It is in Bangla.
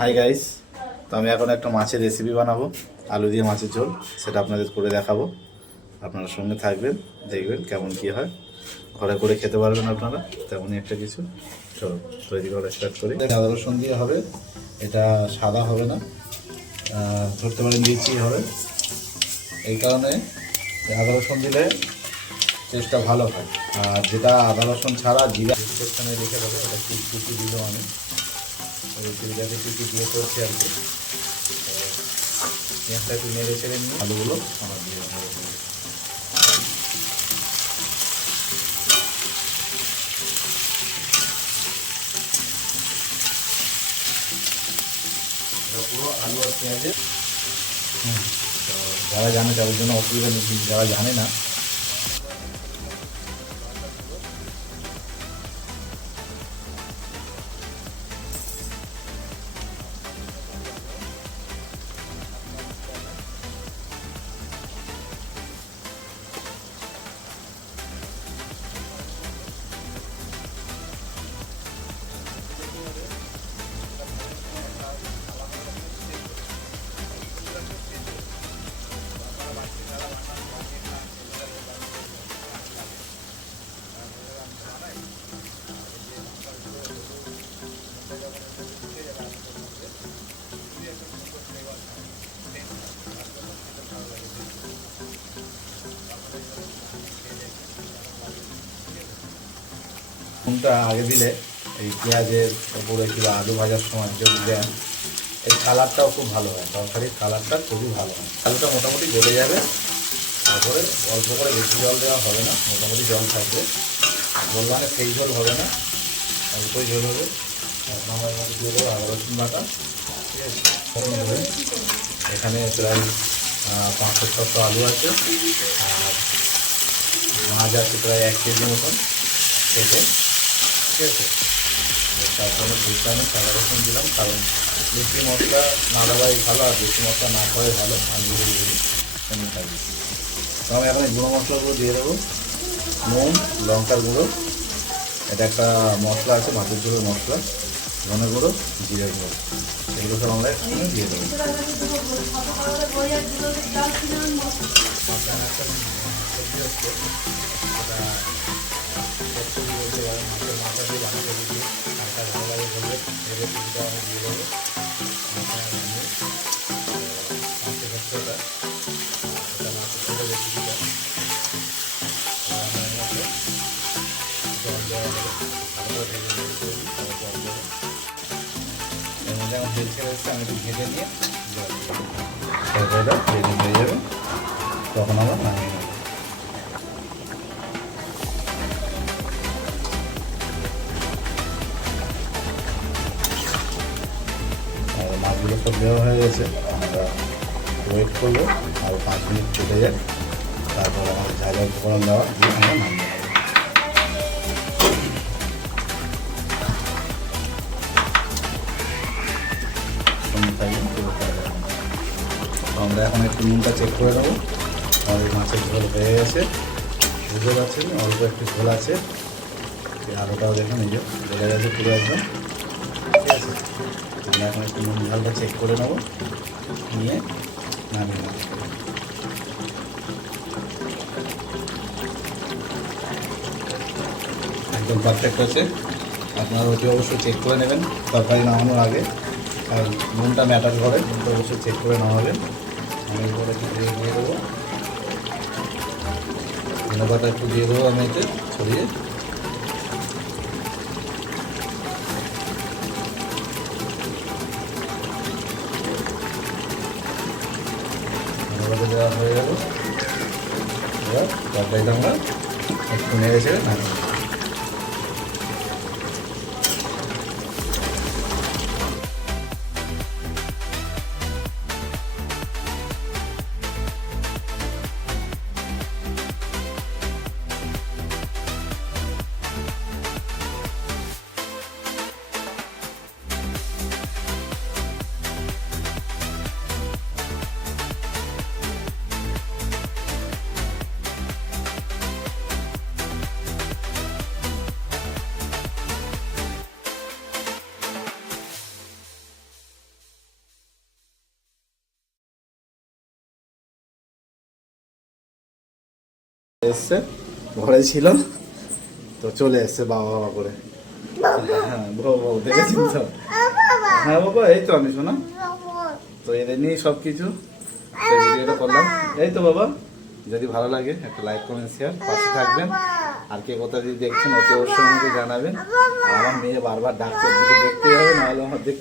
হাই গাইস তো আমি এখন একটা মাছের রেসিপি বানাবো। আলু দিয়ে মাছের ঝোল। সেটা আপনাদের করে দেখাবো। আপনারা সঙ্গে থাকবেন, দেখবেন কেমন কি হয়। ঘরে করে খেতে পারবেন আপনারা, তেমনই একটা কিছু। চলো, তৈরি করা স্টার্ট করি। আদা রসুন দিয়ে হবে। এটা সাদা হবে না। ধরতে পারেন লিচি হবে। এই কারণে আদা রসুন দিলে টেস্টটা ভালো হয়। আর যেটা আদা রসুন ছাড়া জিরা রেখে দেবে, এটা কি কী কী আমি রেসিপিটাতে কী কী দিয়ে করছি আর কি। পেঁয়াজটা একটু নেড়ে ছেড়ে নিয়ে আলুগুলো আমার দিয়ে পুরো আলু আর পেঁয়াজের। যারা জানে তাদের জন্য অসুবিধা নেই যারা জানে না নুনটা আগে দিলে, এই পেঁয়াজের ওপরে কিংবা আলু ভাজার সময় যদি দেন এই কালারটাও খুব ভালো হয়, তরকারির কালারটা খুবই ভালো হয়। আলুটা মোটামুটি গলে যাবে, তারপরে অল্প করে বেশি জল দেওয়া হবে না, মোটামুটি জল থাকবে। বললাম সেই জল হবে না, অল্পই ঝোল হবে। আমার মধ্যে দিয়ে দেবো আদা, রসুন বাটা, ঠিক আছে? এখানে প্রায় পাঁচশো ছশো আলু আছে, আর মাছ আছে প্রায় এক কেজি মতন, কেটে ঠিক আছে? তারপরে বুঝতে আমি সাদা রসুন দিলাম, কারণ বেশি মশলা না দেওয়াই ভালো আর বেশি মশলা না খাওয়াই ভালো, আমি দিই তো আমি এখন গুঁড়ো মশলাগুলো দিয়ে দেবো, নুন, লঙ্কার গুঁড়ো, এটা একটা মশলা আছে মাছের গুঁড়ো মশলা, ধনে গুঁড়ো জিরে গুঁড়ো, এগুলো সব আমরা দিয়ে দেবো। ভেজে নিয়ে জল দেবো হয়ে যাবে। তখন আবার নামিয়ে মাছগুলো সব দেওয়া হয়ে গেছে। আমরা ওয়েট করব, আর পাঁচ মিনিট কেটে যায় তারপর আমাদের যা উপকরণ দেওয়া, দিয়ে আমরা। তো আমরা এখন একটু নুনটা চেক করে নেব। আমাদের মাছের ঝোল হয়ে গেছে। বুঝতে পারছেন? অল্প একটু ঝোল আছে। এই আলুটাও দেখুন, এই যে গেছে, পুরো একদম। আছে আমরা এখন একটু নুন ঝালটা চেক করে নেব। নিয়ে নামিয়ে নেব। একদম পারফেক্ট আছে আপনারা ওটি অবশ্যই চেক করে নেবেন। তরকারি নামানোর আগে। আর নুনটা ম্যাটার করে, নুনটা অবশ্যই চেক করে হবে। আমি এরপরে একটু দিয়ে দিয়ে দেবো। ধন্যবাদ একটু দিয়ে দেবো আমি এতে, ছড়িয়ে। ধন্যবাদ দেওয়া হয়ে গেল। এবার তরকারিটা আমরা একটু নেড়ে নামিয়ে এসছে ঘরে ছিল। তো চলে এসছে বাবা বাবা করে। হ্যাঁ বউ দেখেছেন তো? হ্যাঁ বাবা এই তো আমি শোনা। তো এদের নিয়েই সব কিছু ভিডিওটা করলাম। এই তো বাবা। যদি ভালো লাগে একটা লাইক কমেন্ট শেয়ার পাশে থাকবেন। আর কে কোথা যদি দেখছেন অতি অবশ্যই আমাকে জানাবেন। আর আমার মেয়ে বারবার ডাক্তার দিকে দেখতে হবে নাহলে আমার দেখতে